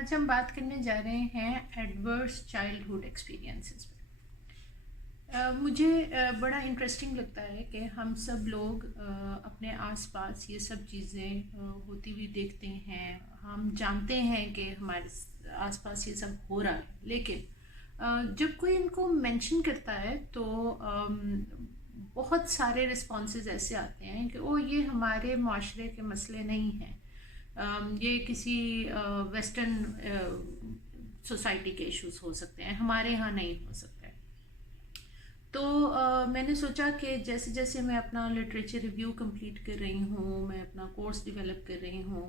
आज हम बात करने जा रहे हैं एडवर्स चाइल्डहुड एक्सपीरियंसेस पे। मुझे बड़ा इंटरेस्टिंग लगता है कि हम सब लोग अपने आसपास ये सब चीज़ें होती हुई देखते हैं। हम जानते हैं कि हमारे आसपास ये सब हो रहा है, लेकिन जब कोई इनको मेंशन करता है तो बहुत सारे रिस्पॉन्सेज ऐसे आते हैं कि ओ ये हमारे माशरे के मसले नहीं हैं, ये किसी वेस्टर्न सोसाइटी के इश्यूज हो सकते हैं, हमारे यहाँ नहीं हो सकते। तो मैंने सोचा कि जैसे जैसे मैं अपना लिटरेचर रिव्यू कंप्लीट कर रही हूँ, मैं अपना कोर्स डेवलप कर रही हूँ,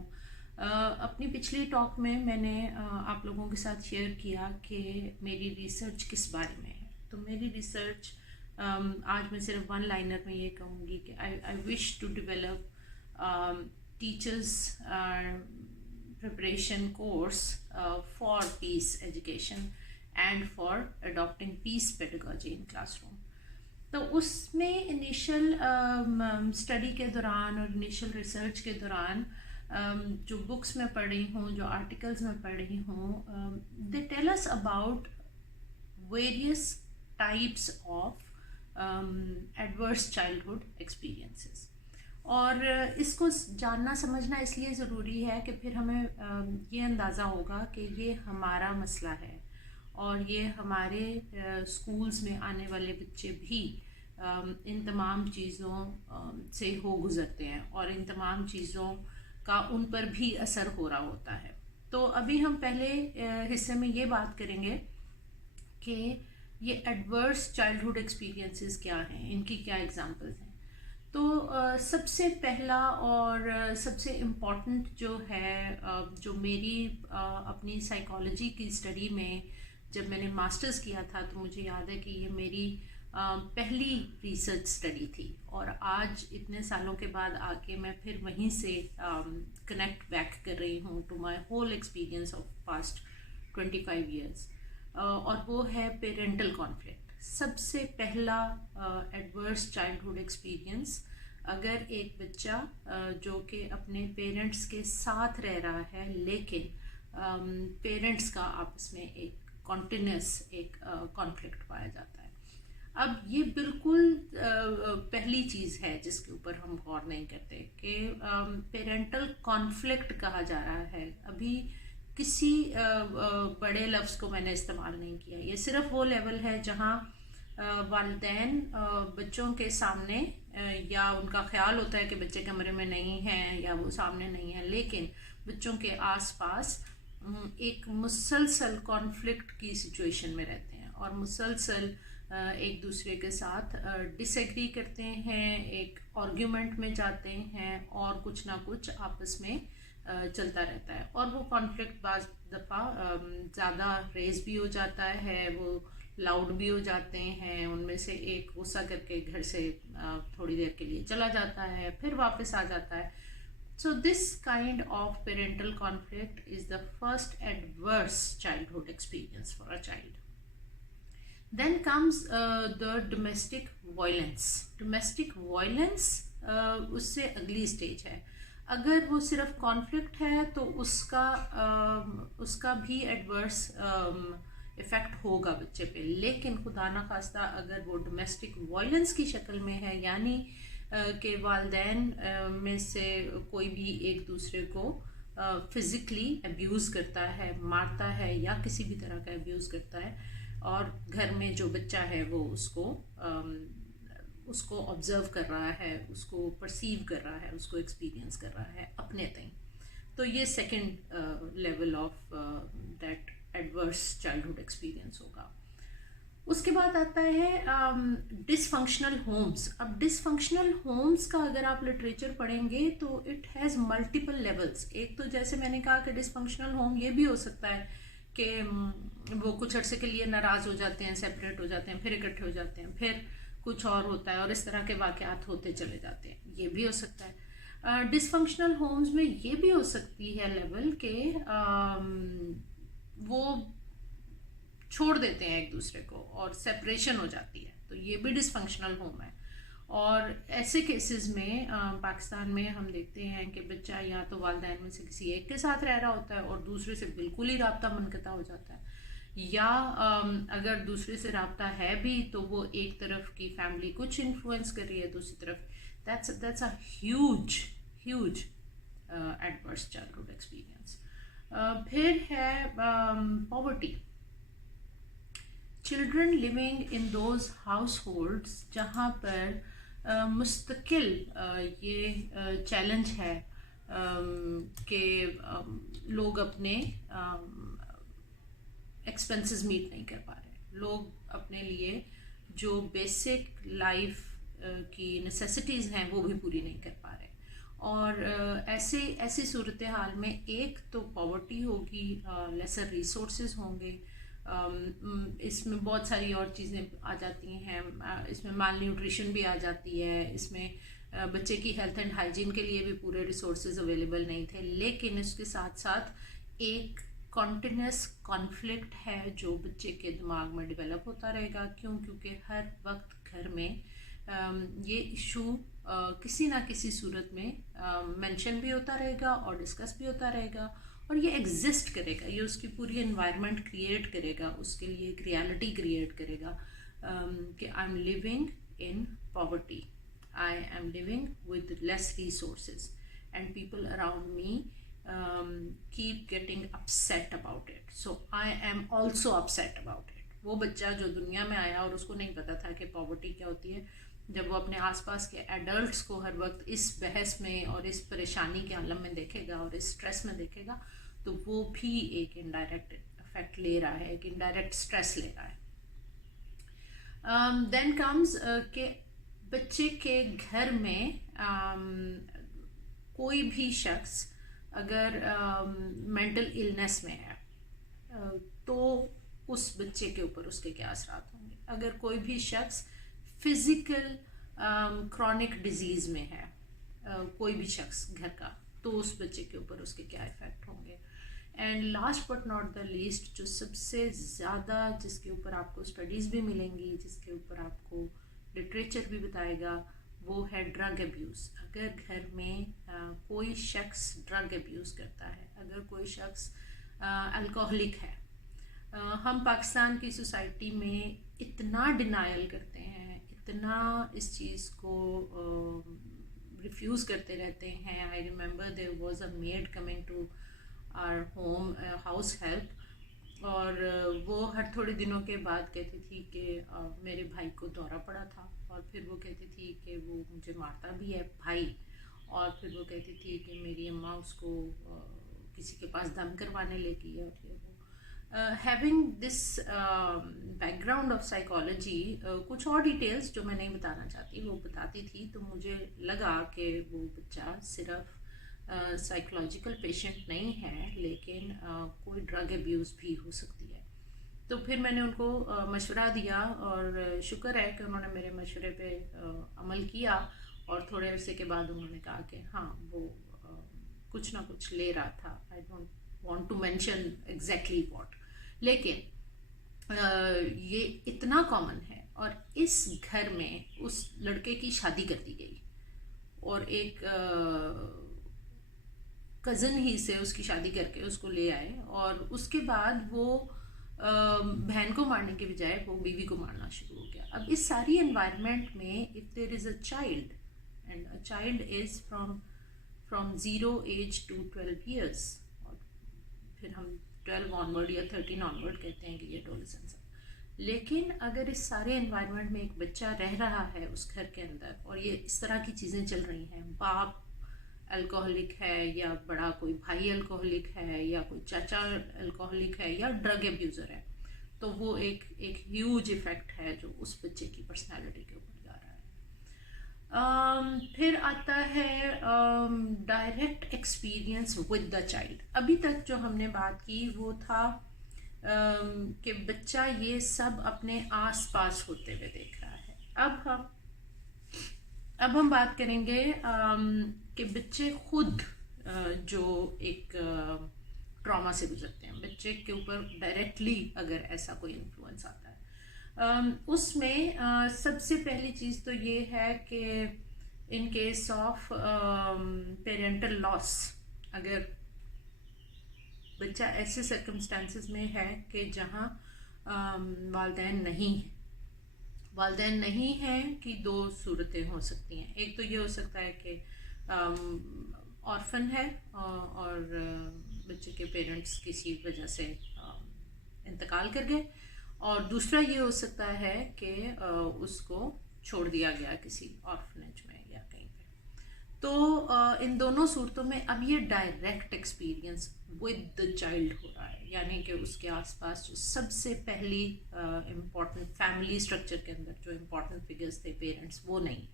अपनी पिछली टॉक में मैंने आप लोगों के साथ शेयर किया कि मेरी रिसर्च किस बारे में है। तो मेरी रिसर्च आज मैं सिर्फ वन लाइनर में ये कहूँगी कि I wish to develop teachers preparation course for peace education and for adopting peace pedagogy in classroom। तो उसमें इनिशियल स्टडी के दौरान और इनिशियल रिसर्च के दौरान जो बुक्स में पढ़ रही हूँ, जो आर्टिकल्स में पढ़ रही हूँ, they tell us about various types of adverse childhood experiences. और इसको जानना समझना इसलिए ज़रूरी है कि फिर हमें ये अंदाज़ा होगा कि ये हमारा मसला है और ये हमारे स्कूल्स में आने वाले बच्चे भी इन तमाम चीज़ों से हो गुज़रते हैं और इन तमाम चीज़ों का उन पर भी असर हो रहा होता है। तो अभी हम पहले हिस्से में ये बात करेंगे कि ये एडवर्स चाइल्डहुड एक्सपीरियंसेस क्या हैं, इनकी क्या एग्जांपल्स हैं। तो सबसे पहला और सबसे इम्पॉर्टेंट जो है, जो मेरी अपनी साइकोलॉजी की स्टडी में जब मैंने मास्टर्स किया था, तो मुझे याद है कि ये मेरी पहली रिसर्च स्टडी थी और आज इतने सालों के बाद आके मैं फिर वहीं से कनेक्ट बैक कर रही हूँ to my whole experience of past 25 years, और वो है पेरेंटल कॉन्फ्लिक्ट। सबसे पहला एडवर्स चाइल्डहुड एक्सपीरियंस, अगर एक बच्चा जो कि अपने पेरेंट्स के साथ रह रहा है लेकिन पेरेंट्स का आपस में एक कॉन्टिन्यूस एक कॉन्फ्लिक्ट पाया जाता है। अब ये बिल्कुल पहली चीज़ है जिसके ऊपर हम गौर नहीं करते कि पेरेंटल कॉन्फ्लिक्ट कहा जा रहा है। अभी किसी बड़े लफ्ज़ को मैंने इस्तेमाल नहीं किया। ये सिर्फ वो लेवल है जहाँ वालिदैन बच्चों के सामने या उनका ख्याल होता है कि बच्चे कमरे में नहीं हैं या वो सामने नहीं है, लेकिन बच्चों के आसपास एक मुसलसल कॉन्फ्लिक्ट की सिचुएशन में रहते हैं और मुसलसल एक दूसरे के साथ डिसएग्री करते हैं, एक आर्ग्यूमेंट में जाते हैं और कुछ ना कुछ आपस में चलता रहता है। और वो कॉन्फ्लिक्ट बाज़ दफ़ा ज़्यादा रेज भी हो जाता है, वो लाउड भी हो जाते हैं। उनमें से एक गुस्सा करके घर से थोड़ी देर के लिए चला जाता है, फिर वापस आ जाता है। So this kind of parental conflict is the first adverse childhood experience for a child. Then comes the domestic violence। domestic violence उससे अगली स्टेज है। अगर वो सिर्फ कॉन्फ्लिक्ट है तो उसका भी एडवर्स इफ़ेक्ट होगा बच्चे पे, लेकिन खुदा ना खास्ता अगर वो डोमेस्टिक वायलेंस की शक्ल में है, यानी कि वालिदैन में से कोई भी एक दूसरे को फिज़िकली अब्यूज़ करता है, मारता है या किसी भी तरह का अब्यूज़ करता है, और घर में जो बच्चा है वो उसको ऑब्जर्व कर रहा है, उसको परसीव कर रहा है, उसको एक्सपीरियंस कर रहा है अपने तय। तो ये second level of that adverse childhood experience होगा। उसके बाद आता है डिसफंक्शनल होम्स। अब डिसफंक्शनल होम्स का अगर आप लिटरेचर पढ़ेंगे तो इट हैज़ मल्टीपल लेवल्स। एक तो जैसे मैंने कहा कि डिसफंक्शनल होम ये भी हो सकता है कि वो कुछ अर्से के लिए नाराज़ हो जाते हैं, सेपरेट हो जाते हैं, फिर इकट्ठे हो जाते हैं, फिर कुछ और होता है और इस तरह के वाक़यात होते चले जाते हैं। ये भी हो सकता है। डिसफंक्शनल होम्स में ये भी हो सकती है लेवल के वो छोड़ देते हैं एक दूसरे को और सेपरेशन हो जाती है, तो ये भी डिसफंक्शनल होम है। और ऐसे केसेस में पाकिस्तान में हम देखते हैं कि बच्चा या तो वालिदैन में से किसी एक के साथ रह रहा होता है और दूसरे से बिल्कुल ही राब्ता मुनक़ता हो जाता है, या अगर दूसरे से राब्ता है भी तो वो एक तरफ की फैमिली कुछ इन्फ्लुएंस कर रही है, दूसरी तरफ that's a huge adverse childhood experience. फिर है poverty. Children living in those house holds जहाँ पर मुस्तकिल ये चैलेंज है कि लोग अपने एक्सपेंसेस मीट नहीं कर पा रहे, लोग अपने लिए जो बेसिक लाइफ की नेसेसिटीज़ हैं वो भी पूरी नहीं कर पा रहे। और ऐसी सूरत हाल में एक तो पॉवर्टी होगी, लेसर रिसोर्सेज होंगे, इसमें बहुत सारी और चीज़ें आ जाती हैं, इसमें माल न्यूट्रिशन भी आ जाती है, इसमें बच्चे की हेल्थ एंड हाइजीन के लिए भी पूरे रिसोर्सेज अवेलेबल नहीं थे। लेकिन इसके साथ साथ एक कॉन्टिन्यूस कॉन्फ्लिक्ट है जो बच्चे के दिमाग में डेवलप होता रहेगा। क्योंकि हर वक्त घर में ये इशू किसी ना किसी सूरत में मेंशन भी होता रहेगा और डिस्कस भी होता रहेगा, और ये एग्जिस्ट करेगा, ये उसकी पूरी एनवायरनमेंट क्रिएट करेगा, उसके लिए एक रियलिटी क्रिएट करेगा कि I am living in poverty, I am living with less resources and people around me keep getting upset about it, so I am also upset about it। वो बच्चा जो दुनिया में आया और उसको नहीं पता था कि पॉवर्टी क्या होती है, जब वो अपने आसपास के एडल्ट्स को हर वक्त इस बहस में और इस परेशानी के आलम में देखेगा और इस स्ट्रेस में देखेगा, तो वो भी एक इनडायरेक्ट इफेक्ट ले रहा है, एक इनडायरेक्ट स्ट्रेस ले रहा है। देन कम्स के बच्चे के घर में कोई भी शख्स अगर मेंटल इलनेस में है तो उस बच्चे के ऊपर उसके क्या असरात होंगे। अगर कोई भी शख्स फिज़िकल क्रॉनिक डिजीज़ में है, कोई भी शख्स घर का, तो उस बच्चे के ऊपर उसके क्या इफ़ेक्ट होंगे। And last but not the least, जो सबसे ज़्यादा जिसके ऊपर आपको स्टडीज़ भी मिलेंगी, जिसके ऊपर आपको लिटरेचर भी बताएगा, वो है ड्रग अब्यूज़। अगर घर में कोई शख्स ड्रग अब्यूज़ करता है, अगर कोई शख्स अल्कोहलिक है, हम पाकिस्तान की सोसाइटी में इतना डिनायल करते हैं, इतना इस चीज़ को रिफ्यूज़ करते रहते हैं। I remember there was a maid coming to our home, house help, और वो हर थोड़े दिनों के बाद कहती थी कि मेरे भाई को दौरा पड़ा था, और फिर वो कहती थी कि वो मुझे मारता भी है भाई, और फिर वो कहती थी कि मेरी अम्मा उसको किसी के पास दम करवाने ले गई है। और ये वो having this background of psychology, कुछ और डिटेल्स जो मैं नहीं बताना चाहती वो बताती थी, तो मुझे लगा कि वो बच्चा सिर्फ साइकोलॉजिकल पेशेंट नहीं है, लेकिन कोई ड्रग अब्यूज़ भी हो सकती है। तो फिर मैंने उनको मशवरा दिया, और शुक्र है कि उन्होंने मेरे मशवरे पे अमल किया, और थोड़े अरसे के बाद उन्होंने कहा कि हाँ वो कुछ ना कुछ ले रहा था। I don't want to mention exactly what, लेकिन ये इतना कॉमन है। और इस घर में उस लड़के की शादी कर दी गई, और एक कज़न ही से उसकी शादी करके उसको ले आए, और उसके बाद वो बहन को मारने के बजाय वो बीवी को मारना शुरू हो गया। अब इस सारी एनवायरनमेंट में if there is a child, and a child is from 0 age to 12 years, और फिर हम 12 ऑनवर्ड या 13 ऑनवर्ड कहते हैं कि ये एडोलेसेंस है। लेकिन अगर इस सारे एनवायरनमेंट में एक बच्चा रह रहा है उस घर के अंदर, और ये इस तरह की चीज़ें चल रही हैं, बाप अल्कोहलिक है, या बड़ा कोई भाई अल्कोहलिक है, या कोई चाचा अल्कोहलिक है, या ड्रग अब्यूज़र है, तो वो एक ह्यूज इफ़ेक्ट है जो उस बच्चे की पर्सनालिटी के ऊपर जा रहा है। फिर आता है direct experience with the child. अभी तक जो हमने बात की वो था कि बच्चा ये सब अपने आस पास होते हुए देख रहा है। अब हम बात करेंगे कि बच्चे खुद जो एक ट्रॉमा से गुजरते हैं, बच्चे के ऊपर डायरेक्टली अगर ऐसा कोई इन्फ्लुएंस आता है, उसमें सबसे पहली चीज़ तो ये है कि in case of parental loss, अगर बच्चा ऐसे सर्कमस्टांसिस में है कि जहाँ वालदैन नहीं हैं कि दो सूरतें हो सकती हैं। एक तो ये हो सकता है कि ऑर्फन है और बच्चे के पेरेंट्स किसी वजह से इंतकाल कर गए, और दूसरा ये हो सकता है कि उसको छोड़ दिया गया किसी ऑर्फनेज में या कहीं पे। तो इन दोनों सूरतों में अब ये direct experience with the child हो रहा है, यानी कि उसके आसपास जो सबसे पहली इम्पॉर्टेंट फैमिली स्ट्रक्चर के अंदर जो इम्पॉर्टेंट फिगर्स थे पेरेंट्स, वो नहीं है।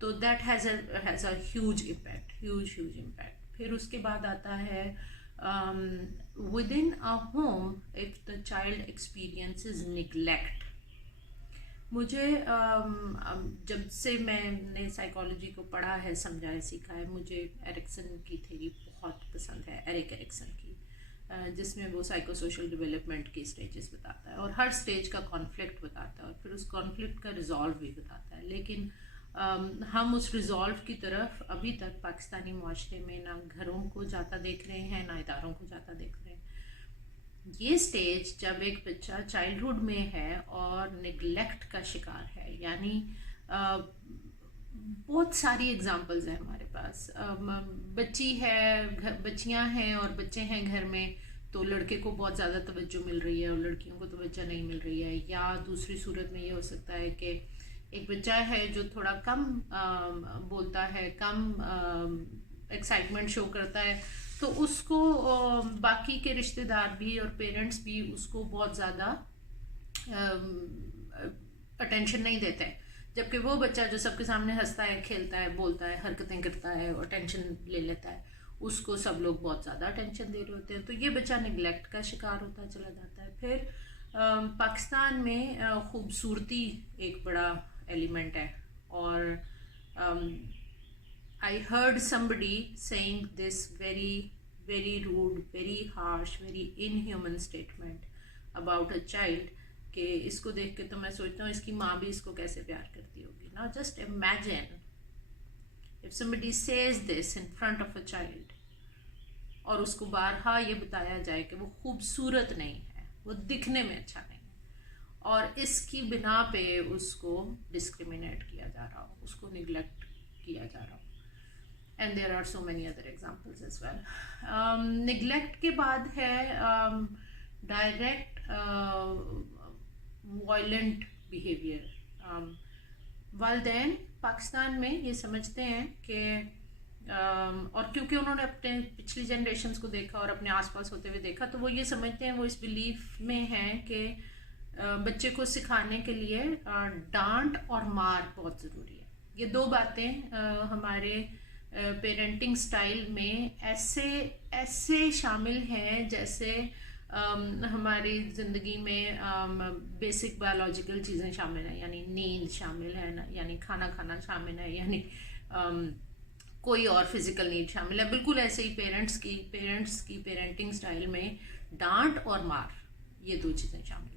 तो that has a huge impact. फिर उसके बाद आता है within a home if the child experiences neglect। मुझे जब से मैंने साइकोलॉजी को पढ़ा है, समझा है, सीखा है, मुझे एरिक्सन की थ्योरी बहुत पसंद है, एरिक एरिक्सन की, जिसमें वो साइको सोशल डेवलपमेंट की स्टेजेस बताता है और हर स्टेज का कॉन्फ्लिक्ट बताता है और फिर उस कॉन्फ्लिक्ट का रिजॉल्व भी बताता है। लेकिन हम उस रिजॉल्व की तरफ अभी तक पाकिस्तानी माशरे में ना घरों को जाता देख रहे हैं, ना इदारों को जाता देख रहे हैं। ये स्टेज जब एक बच्चा चाइल्डहुड में है और निगलेक्ट का शिकार है, यानी बहुत सारी एग्जांपल्स हैं हमारे पास। बच्चियां हैं और बच्चे हैं घर में, तो लड़के को बहुत ज़्यादा तवज्जो मिल रही है और लड़कियों को तवज्जो नहीं मिल रही है। या दूसरी सूरत में ये हो सकता है कि एक बच्चा है जो थोड़ा कम बोलता है, कम एक्साइटमेंट शो करता है, तो उसको बाकी के रिश्तेदार भी और पेरेंट्स भी उसको बहुत ज़्यादा अटेंशन नहीं देते हैं, जबकि वो बच्चा जो सबके सामने हंसता है, खेलता है, बोलता है, हरकतें करता है और अटेंशन ले लेता है, उसको सब लोग बहुत ज़्यादा अटेंशन दे रहे होते हैं। तो ये बच्चा निगलेक्ट का शिकार होता चला जाता है। फिर पाकिस्तान में खूबसूरती एक बड़ा एलिमेंट है, और I heard somebody saying this very rude, very harsh, very inhuman statement about a child कि इसको देख के तो मैं सोचता हूँ इसकी माँ भी इसको कैसे प्यार करती होगी। Now just imagine if somebody says this in front of a child और उसको बारहा ये बताया जाए कि वो खूबसूरत नहीं है, वो दिखने में अच्छा नहीं है, और इसकी बिना पे उसको डिस्क्रिमिनेट किया जा रहा हो, उसको निगलेक्ट किया जा रहा हो। And there are so many other examples as well. Neglect के बाद है direct violent behavior. वालिदैन पाकिस्तान में ये समझते हैं कि और क्योंकि उन्होंने अपने पिछली जनरेशन्स को देखा और अपने आसपास होते हुए देखा, तो वो ये समझते हैं, वो इस बिलीफ में हैं कि बच्चे को सिखाने के लिए डांट और मार बहुत ज़रूरी है। ये दो बातें हमारे पेरेंटिंग स्टाइल में ऐसे शामिल हैं जैसे हमारी ज़िंदगी में बेसिक बायोलॉजिकल चीज़ें शामिल हैं, यानी नींद शामिल है ना, यानी खाना खाना शामिल है, यानी कोई और फिज़िकल नीड शामिल है। बिल्कुल ऐसे ही पेरेंट्स की पेरेंटिंग स्टाइल में डांट और मार, ये दो चीज़ें शामिल हैं।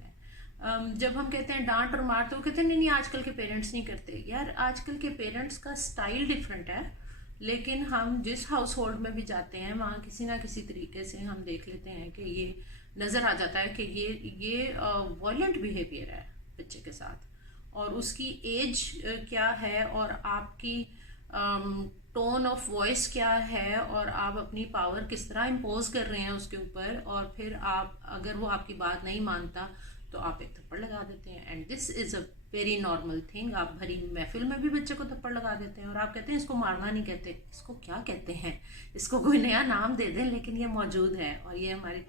जब हम कहते हैं डांट और मार, तो वो कहते हैं नहीं आजकल के पेरेंट्स नहीं करते। यार आजकल के पेरेंट्स का स्टाइल डिफरेंट है, लेकिन हम जिस हाउस होल्ड में भी जाते हैं वहाँ किसी ना किसी तरीके से हम देख लेते हैं कि ये नज़र आ जाता है कि ये वॉयलेंट बिहेवियर है बच्चे के साथ, और उसकी एज क्या है और आपकी टोन ऑफ वॉइस क्या है और आप अपनी पावर किस तरह इम्पोज कर रहे हैं उसके ऊपर, और फिर आप अगर वो आपकी बात नहीं मानता तो आप एक थप्पड़ लगा देते हैं। And this is a very normal thing. आप भरी महफिल में भी बच्चे को थप्पड़ लगा देते हैं और आप कहते हैं इसको मारना नहीं कहते, इसको क्या कहते हैं, इसको कोई नया नाम दे दें, लेकिन ये मौजूद है और ये हमारी।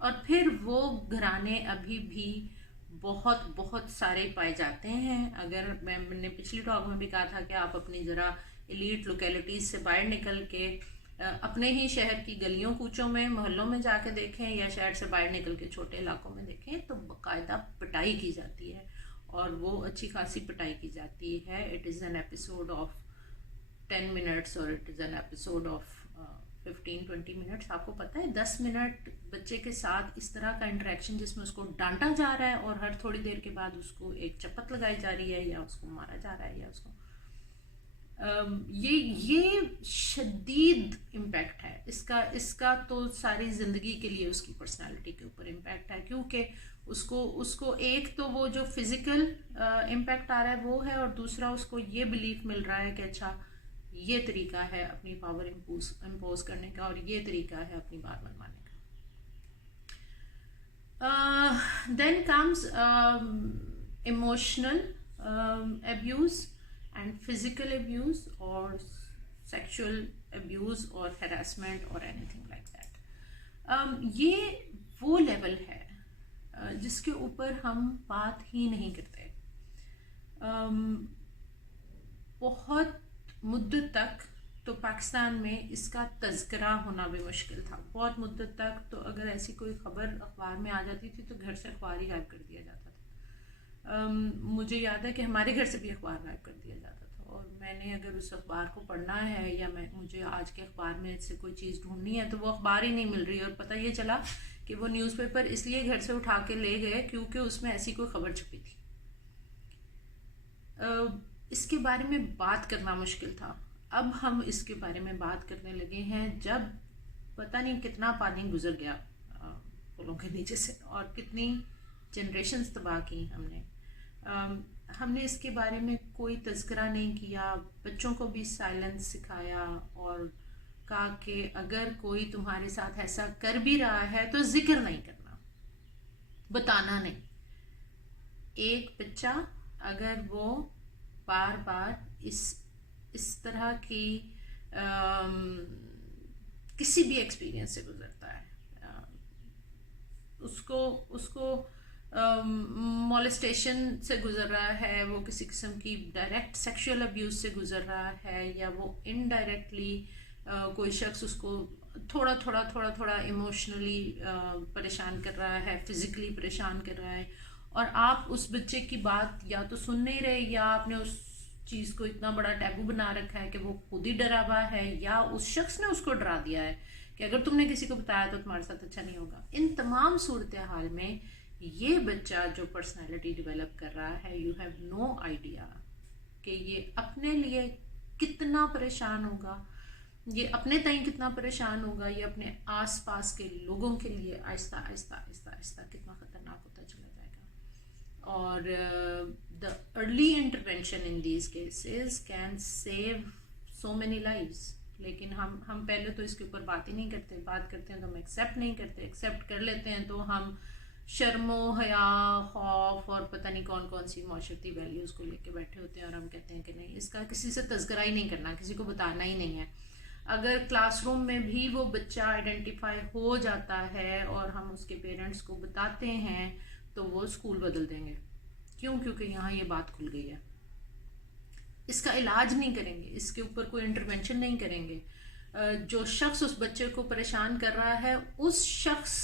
और फिर वो घराने अभी भी बहुत सारे पाए जाते हैं। अगर मैंने पिछली टॉक में भी कहा था कि आप अपनी ज़रा एलीट लोकेलिटीज़ से बाहर निकल के अपने ही शहर की गलियों कूचों में, मोहल्लों में जाके देखें, या शहर से बाहर निकल के छोटे इलाकों में देखें, तो बाकायदा पिटाई की जाती है, और वो अच्छी खासी पिटाई की जाती है। It is an episode of 10 minutes और it is an episode of 15-20 minutes, आपको पता है 10 मिनट बच्चे के साथ इस तरह का इंटरेक्शन जिसमें उसको डांटा जा रहा है और हर थोड़ी देर के बाद उसको एक चपत लगाई जा रही है या उसको मारा जा रहा है या उसको ये शदीद इम्पैक्ट है इसका तो सारी ज़िंदगी के लिए उसकी पर्सनालिटी के ऊपर इम्पैक्ट है, क्योंकि उसको एक तो वो जो फिज़िकल इम्पैक्ट आ रहा है वो है, और दूसरा उसको ये बिलीफ मिल रहा है कि अच्छा ये तरीका है अपनी पावर इम्पोज करने का और ये तरीका है अपनी बात मनवाने का। Then comes emotional abuse and physical abuse or sexual abuse or harassment or anything like that. ये वो लेवल है जिसके ऊपर हम बात ही नहीं करते। बहुत मुद्दत तक तो पाकिस्तान में इसका तज़किरा होना भी मुश्किल था। बहुत मुद्दत तक तो अगर ऐसी कोई खबर अखबार में आ जाती थी तो घर से अखबार ही गायब कर दिया जाता था। मुझे याद है कि हमारे घर से भी अखबार गायब कर दिया जाता था, और मैंने अगर उस अखबार को पढ़ना है या मुझे आज के अखबार में से कोई चीज़ ढूंढनी है तो वो अखबार ही नहीं मिल रही, और पता ये चला कि वो न्यूज़पेपर इसलिए घर से उठा के ले गए क्योंकि उसमें ऐसी कोई खबर छपी थी। इसके बारे में बात करना मुश्किल था। अब हम इसके बारे में बात करने लगे हैं जब पता नहीं कितना पानी गुजर गया पुलों के नीचे से और कितनी जनरेशन्स तबाह की हमने इसके बारे में कोई तज़किरा नहीं किया। बच्चों को भी साइलेंस सिखाया और कहा कि अगर कोई तुम्हारे साथ ऐसा कर भी रहा है तो जिक्र नहीं करना, बताना नहीं। एक बच्चा अगर वो बार बार इस तरह की किसी भी एक्सपीरियंस से गुजरता है, उसको मॉलेस्टेशन से गुजर रहा है, वो किसी किस्म की डायरेक्ट सेक्सुअल अब्यूज़ से गुजर रहा है, या वो इनडायरेक्टली कोई शख्स उसको थोड़ा इमोशनली परेशान कर रहा है, फिज़िकली परेशान कर रहा है, और आप उस बच्चे की बात या तो सुन नहीं रहे या आपने उस चीज़ को इतना बड़ा टैबू बना रखा है कि वो खुद ही डरा हुआ है या उस शख्स ने उसको डरा दिया है कि अगर तुमने किसी को बताया तो तुम्हारे साथ अच्छा नहीं होगा। इन तमाम सूरत हाल में ये बच्चा जो पर्सनालिटी डेवलप कर रहा है, यू हैव नो आइडिया कि ये अपने लिए कितना परेशान होगा, ये अपने ताईं कितना परेशान होगा, ये अपने आसपास के लोगों के लिए आहिस्ता आहिस्ता कितना ख़तरनाक होता चला जाएगा। और the early intervention in these cases can save so many lives. लेकिन हम पहले तो इसके ऊपर बात ही नहीं करते। बात करते हैं तो हम एक्सेप्ट नहीं करते, एक्सेप्ट कर लेते हैं तो हम शर्मो हया खौफ और पता नहीं कौन कौन सी माशरती वैल्यूज़ को लेके बैठे होते हैं, और हम कहते हैं कि नहीं, इसका किसी से तज़किरा ही नहीं करना, किसी को बताना ही नहीं है। अगर क्लासरूम में भी वो बच्चा आइडेंटिफाई हो जाता है और हम उसके पेरेंट्स को बताते हैं तो वो स्कूल बदल देंगे। क्यों? क्योंकि यहाँ ये बात खुल गई है। इसका इलाज नहीं करेंगे, इसके ऊपर कोई इंटरवेंशन नहीं करेंगे। जो शख्स उस बच्चे को परेशान कर रहा है उस शख्स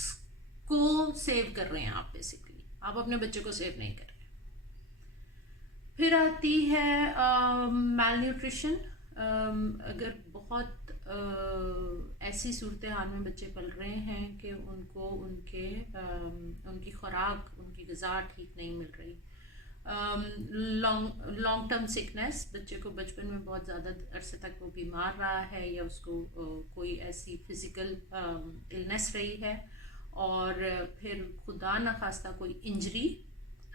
को सेव कर रहे हैं आप, बेसिकली आप अपने बच्चे को सेव नहीं कर रहे। फिर आती है मैल न्यूट्रिशन। अगर बहुत ऐसी सूरत हाल में बच्चे पल रहे हैं कि उनको उनकी खुराक, उनकी ग़िज़ा ठीक नहीं मिल रही, लॉन्ग टर्म सिकनेस, बच्चे को बचपन में बहुत ज़्यादा अरसे तक वो बीमार रहा है या उसको कोई ऐसी फिज़िकल इलनेस रही है, और फिर खुदा न खास्ता कोई इंजरी,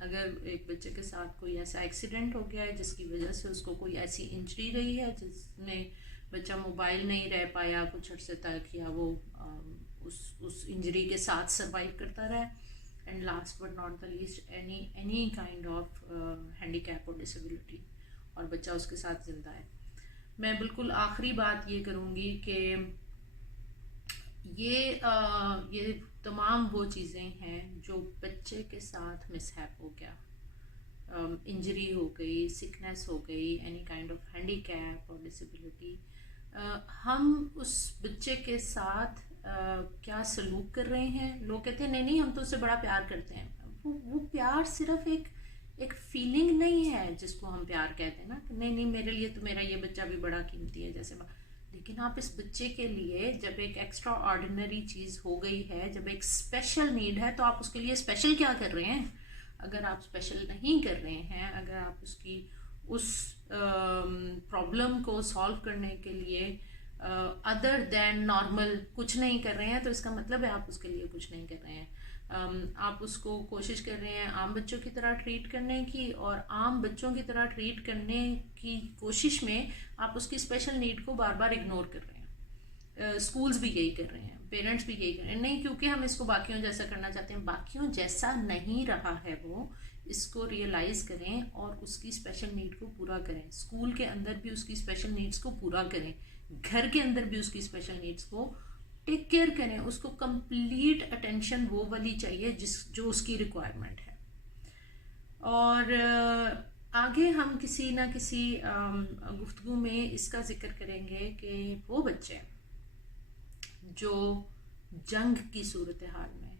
अगर एक बच्चे के साथ कोई ऐसा एक्सीडेंट हो गया है जिसकी वजह से उसको कोई ऐसी इंजरी रही है जिसमें बच्चा मोबाइल नहीं रह पाया कुछ अर्से तक, या वो उस इंजरी के साथ सर्वाइव करता रहा, and last but not the least any kind of handicap और डिसेबिलिटी, और बच्चा उसके साथ ज़िंदा है। मैं बिल्कुल आखिरी बात ये करूँगी कि ये तमाम वो चीज़ें हैं जो बच्चे के साथ मिसहैप हो गया, इंजरी हो गई, सिकनेस हो गई, एनी काइंड ऑफ हैंडीकैप और डिसेबिलिटी, हम उस बच्चे के साथ क्या सलूक कर रहे हैं। लोग कहते हैं नहीं हम तो उससे बड़ा प्यार करते हैं। वो प्यार सिर्फ एक फीलिंग नहीं है जिसको हम प्यार कहते हैं ना, नहीं मेरे लिए तो मेरा ये बच्चा भी बड़ा कीमती है। जैसे लेकिन आप इस बच्चे के लिए जब एक एक्स्ट्रा ऑर्डिनरी चीज़ हो गई है, जब एक स्पेशल नीड है, तो आप उसके लिए स्पेशल क्या कर रहे हैं? अगर आप स्पेशल नहीं कर रहे हैं, अगर आप उसकी उस प्रॉब्लम को सॉल्व करने के लिए अदर देन नॉर्मल कुछ नहीं कर रहे हैं, तो इसका मतलब है आप उसके लिए कुछ नहीं कर रहे हैं। आप उसको कोशिश कर रहे हैं आम बच्चों की तरह ट्रीट करने की, और आम बच्चों की तरह ट्रीट करने की कोशिश में आप उसकी स्पेशल नीड को बार बार इग्नोर कर रहे हैं। स्कूल्स भी यही कर रहे हैं, पेरेंट्स भी यही कर रहे हैं। नहीं, क्योंकि हम इसको बाकियों जैसा करना चाहते हैं। बाकियों जैसा नहीं रहा है वो, इसको रियलाइज करें और उसकी स्पेशल नीड को पूरा करें। स्कूल के अंदर भी उसकी स्पेशल नीड्स को पूरा करें, घर के अंदर भी उसकी स्पेशल नीड्स को टेक केयर करें। उसको कंप्लीट अटेंशन वो वाली चाहिए जो उसकी रिक्वायरमेंट है। और आगे हम किसी ना किसी गुफ्तगू में इसका जिक्र करेंगे कि वो बच्चे जो जंग की सूरत हाल में,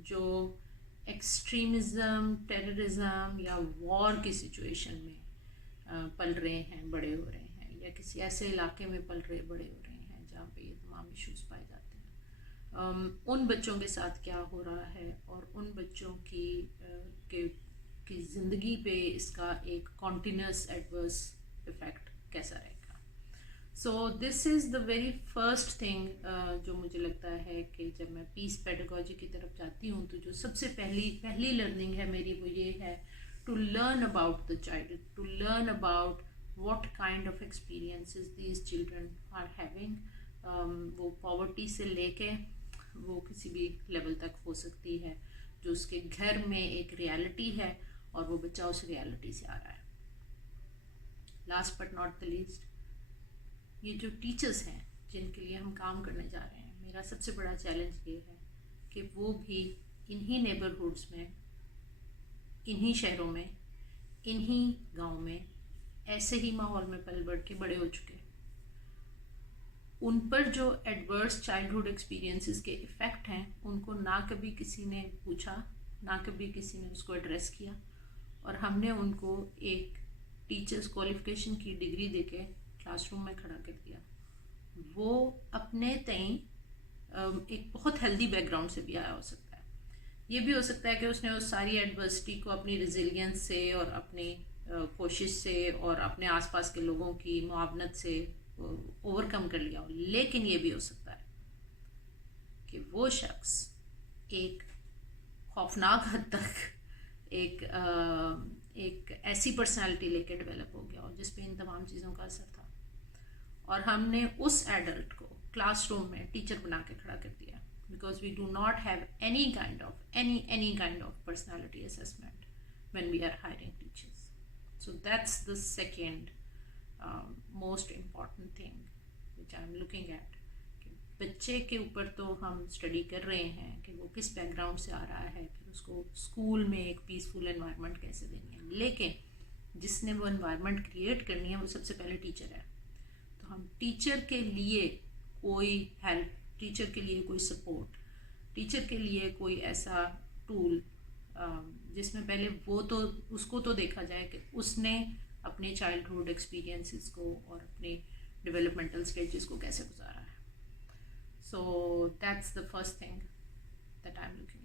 जो एक्सट्रीमिज़म, टेररिज्म या वॉर की सिचुएशन में पल रहे हैं, बड़े हो रहे हैं, या किसी ऐसे इलाके में पल रहे बड़े हो रहे हैं जहाँ पे ये तमाम इश्यूज़ पाए जाते हैं, उन बच्चों के साथ क्या हो रहा है, और उन बच्चों की ज़िंदगी पे इसका एक कॉन्टिन्यूस एडवर्स इफ़ेक्ट कैसा रहेगा। So this is the very first thing जो मुझे लगता है कि जब मैं पीस पेडागोजी की तरफ जाती हूँ, तो जो सबसे पहली लर्निंग है मेरी, वो ये है to learn about the child, to learn about what kind of experiences these children are having. वो पॉवर्टी से लेके वो किसी भी लेवल तक हो सकती है, जो उसके घर में एक रियलिटी है और वो बच्चा उस रियलिटी से आ रहा है। Last but not the least, ये जो टीचर्स हैं जिनके लिए हम काम करने जा रहे हैं, मेरा सबसे बड़ा चैलेंज ये है कि वो भी इन्हीं नेबरहुड्स में, इन्हीं शहरों में, इन्हीं गांव में ऐसे ही माहौल में पल बढ़ के बड़े हो चुके। उन पर जो एडवर्स चाइल्डहुड एक्सपीरियंसेस के इफ़ेक्ट हैं, उनको ना कभी किसी ने पूछा, ना कभी किसी ने उसको एड्रेस किया, और हमने उनको एक टीचर्स क्वालिफिकेशन की डिग्री देके क्लासरूम में खड़ा कर दिया। वो अपने तई एक बहुत हेल्दी बैकग्राउंड से भी आया हो सकता है। ये भी हो सकता है कि उसने उस सारी एडवर्सिटी को अपनी रेजिलियंस से और अपनी कोशिश से और अपने आसपास के लोगों की मुआवनत से ओवरकम कर लिया हो। लेकिन ये भी हो सकता है कि वो शख्स एक खौफनाक हद तक एक ऐसी पर्सनालिटी लेके डेवलप हो गया हो जिस पे इन तमाम चीज़ों का असर था, और हमने उस एडल्ट को क्लासरूम में टीचर बना के खड़ा कर दिया, because we do not have any kind of personality assessment when we are hiring teachers. So that's the second most important thing which I am looking at. बच्चे के ऊपर तो हम स्टडी कर रहे हैं कि वो किस बैकग्राउंड से आ रहा है, फिर उसको स्कूल में एक पीसफुल एनवायरनमेंट कैसे देनी है, लेकिन जिसने वो एनवायरनमेंट क्रिएट करनी है वो सबसे पहले टीचर है। तो हम टीचर के लिए कोई हेल्प, टीचर के लिए कोई सपोर्ट, टीचर के लिए कोई ऐसा टूल जिसमें पहले वो तो उसको तो देखा जाए कि उसने अपने चाइल्डहुड एक्सपीरियंसेस को और अपने डेवलपमेंटल स्टेजेस को कैसे गुजारा है। So that's the first thing that I'm looking